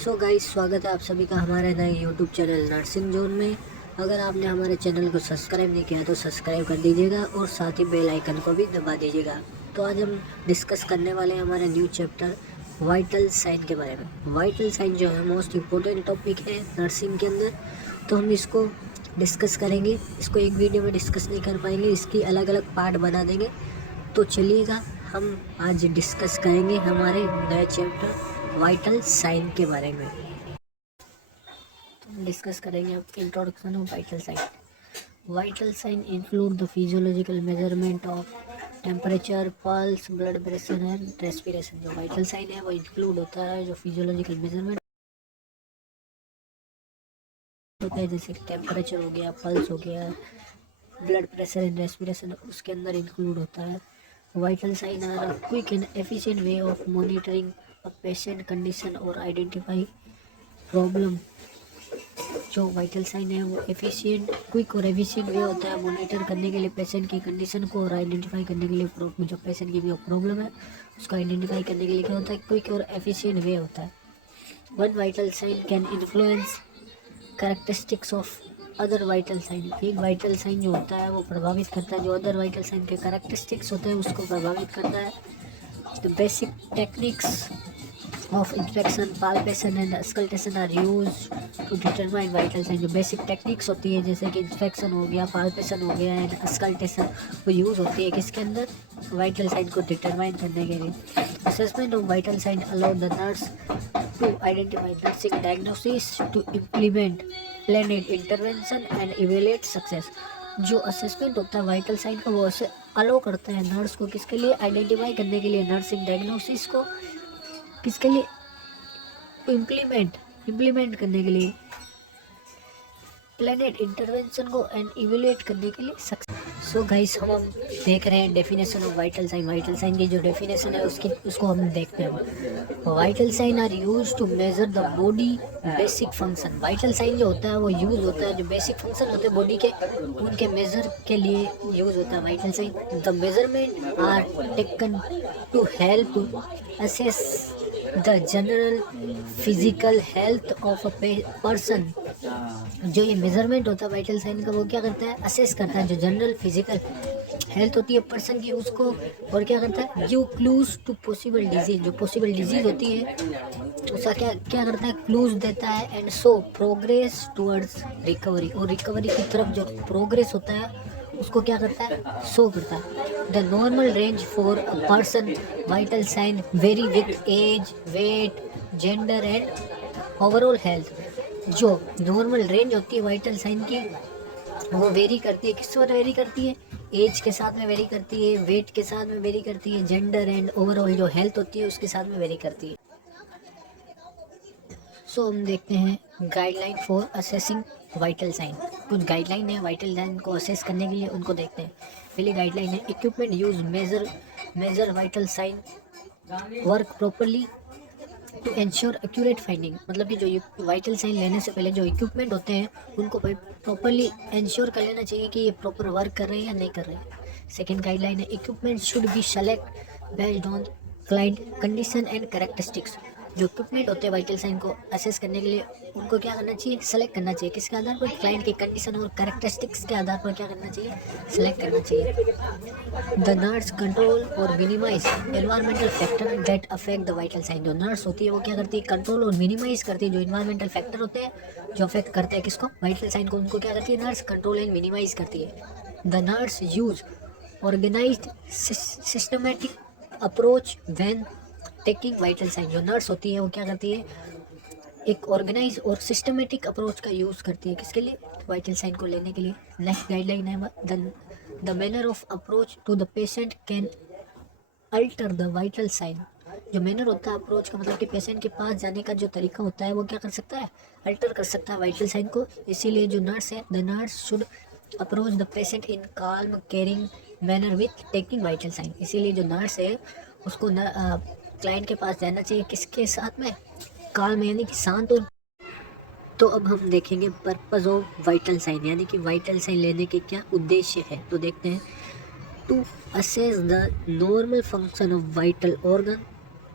So guys, स्वागत है आप सभी का हमारे नए यूट्यूब चैनल नर्सिंग जोन में। अगर आपने हमारे चैनल को सब्सक्राइब नहीं किया तो सब्सक्राइब कर दीजिएगा और साथ ही बेल आइकन को भी दबा दीजिएगा। तो आज हम डिस्कस करने वाले हैं हमारे न्यू चैप्टर वाइटल साइन के बारे में। वाइटल साइन जो है मोस्ट इम्पोर्टेंट टॉपिक है नर्सिंग के अंदर, तो हम इसको डिस्कस करेंगे। इसको एक वीडियो में डिस्कस नहीं कर पाएंगे, इसकी अलग अलग पार्ट बना देंगे। तो चलिएगा, हम आज डिस्कस करेंगे हमारे नए चैप्टर वाइटल साइन के बारे में। तो हम डिस्कस करेंगे अब introduction of vital sign. Vital sign include the physiological measurement of temperature, pulse, blood pressure and respiration. जो वाइटल साइन है वो इंक्लूड होता है जो फिजियोलॉजिकल मेजरमेंट होता है, जैसे टेम्परेचर हो गया, पल्स हो गया, ब्लड प्रेशर एंड रेस्पिरेशन उसके अंदर इंक्लूड होता है। Vital sign are a quick and efficient way of monitoring a patient condition और आइडेंटिफाई प्रॉब्लम। जो वाइटल साइन है वो एफिशिएंट, क्विक और एफिशिएंट वे होता है मॉनिटर करने के लिए पेशेंट की कंडीशन को और आइडेंटिफाई करने के लिए जो पेशेंट की जो प्रॉब्लम है उसको आइडेंटिफाई करने के लिए क्या होता है, क्विक और एफिशिएंट वे होता है। One vital sign can influence characteristics of other vital sign. एक वाइटल साइन जो होता है वो प्रभावित करता है जो अदर वाइटल साइन के कैरेक्टरिस्टिक्स होते हैं उसको प्रभावित करता है। The basic techniques of inspection, palpation and auscultation are used to determine vital sign। जो बेसिक टेक्निक्स होती है जैसे कि इंस्पेक्शन हो गया, पाल्पेशन हो गया एंड अस्कल्टेशन, वो यूज़ होती है किसके अंदर, वाइटल साइन को डिटरमाइन करने के लिए। Assessment of vital sign allow the nurse to identify nursing diagnosis to implement planned intervention and evaluate success. जो असेसमेंट होता है वाइटल साइन का वो उसे अलाउ करता है नर्स को किसके लिए, आइडेंटिफाई करने के लिए, नर्सिंग डायग्नोसिस को किसके लिए, इम्प्लीमेंट करने के लिए, प्लान्ड इंटरवेंशन को एंड इवेलुएट करने के लिए सक्सेस। सो गाइस, हम देख रहे हैं definition of vital sign. Vital sign की जो डेफिनेशन है उसको हम देखते हैं। Vital sign are use to measure the body basic function. Vital sign जो होता है वो यूज होता है जो बेसिक फंक्शन होते हैं बॉडी के, उनके मेजर के लिए यूज होता है vital sign. The measurement are taken to help assess the general physical health of a person. जो ये मेजरमेंट होता है वाइटल साइन का वो क्या करता है, असेस करता है जो जनरल फिजिकल हेल्थ होती है पर्सन की उसको, और क्या करता है, give clues to possible disease. जो पॉसिबल डिजीज होती है उसका क्या क्या करता है, क्लूज देता है and show progress towards recovery. और रिकवरी की तरफ जो प्रोग्रेस होता है उसको क्या करता है, शो करता है। The normal range for a person vital sign vary with age, weight, gender and overall health. जो नॉर्मल रेंज होती है वाइटल साइन की वो वेरी करती है, किस पर वेरी करती है, एज के साथ में वेरी करती है, वेट के साथ में वेरी करती है, जेंडर एंड ओवरऑल जो हेल्थ होती है उसके साथ में वेरी करती है। सो हम देखते हैं guideline for assessing vital sign. कुछ गाइडलाइन है वाइटल साइन को असेस करने के लिए, उनको देखते हैं। पहली गाइडलाइन है equipment use measure vital sign work properly to ensure accurate finding. मतलब कि जो वाइटल साइन लेने से पहले जो इक्विपमेंट होते हैं उनको प्रॉपरली इंश्योर कर लेना चाहिए कि ये प्रॉपर वर्क कर रहे हैं या नहीं कर रहे हैं। सेकेंड गाइडलाइन है equipment should be select based on client condition and characteristics. जो इक्विपमेंट होते हैं वाइटल साइन को असेस करने के लिए उनको क्या करना चाहिए, सेलेक्ट करना चाहिए किसके आधार पर, क्लाइंट की कंडीशन और कैरेक्टरिस्टिक्स के आधार पर क्या करना चाहिए, सेलेक्ट करना चाहिए। द नर्स कंट्रोल और minimise environmental factor that affect the vital sign. जो नर्स होती है वो क्या करती है, कंट्रोल और मिनिमाइज करती है जो इन्वायरमेंटल फैक्टर होते हैं जो अफेक्ट करते हैं किसको, वाइटल साइन को, उनको क्या करती है नर्स, कंट्रोल एंड मिनिमाइज करती है। The nurse use organised systematic approach when taking vital sign. जो नर्स होती है वो क्या करती है, एक ऑर्गेनाइज और सिस्टमेटिक अप्रोच का यूज़ करती है किसके लिए, वाइटल साइन को लेने के लिए। नेक्स्ट गाइडलाइन है the manner of approach to the patient can alter the vital sign. जो मैनर होता है अप्रोच का मतलब कि पेशेंट के पास जाने का जो तरीका होता है वो क्या कर सकता है, अल्टर कर सकता है वाइटल साइन को। इसीलिए जो नर्स है, the nurse should approach the patient in calm caring manner with taking vital sign. इसीलिए जो नर्स है उसको क्लाइंट के पास जाना चाहिए किसके साथ में, काल्म यानी कि शांत। और तो अब हम देखेंगे पर्पज ऑफ वाइटल साइन, यानी कि वाइटल साइन लेने के क्या उद्देश्य है। तो देखते हैं, to assess the normal function of vital organ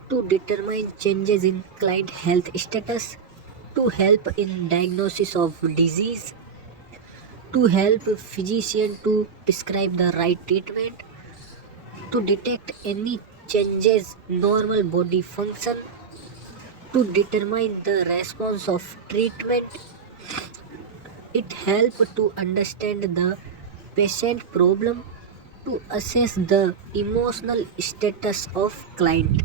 to determine changes in client health status, to help in diagnosis of disease, to help physician to prescribe the right treatment, to detect any changes normal body function, to determine the response of treatment. It helps to understand the patient problem, to assess the emotional status of client.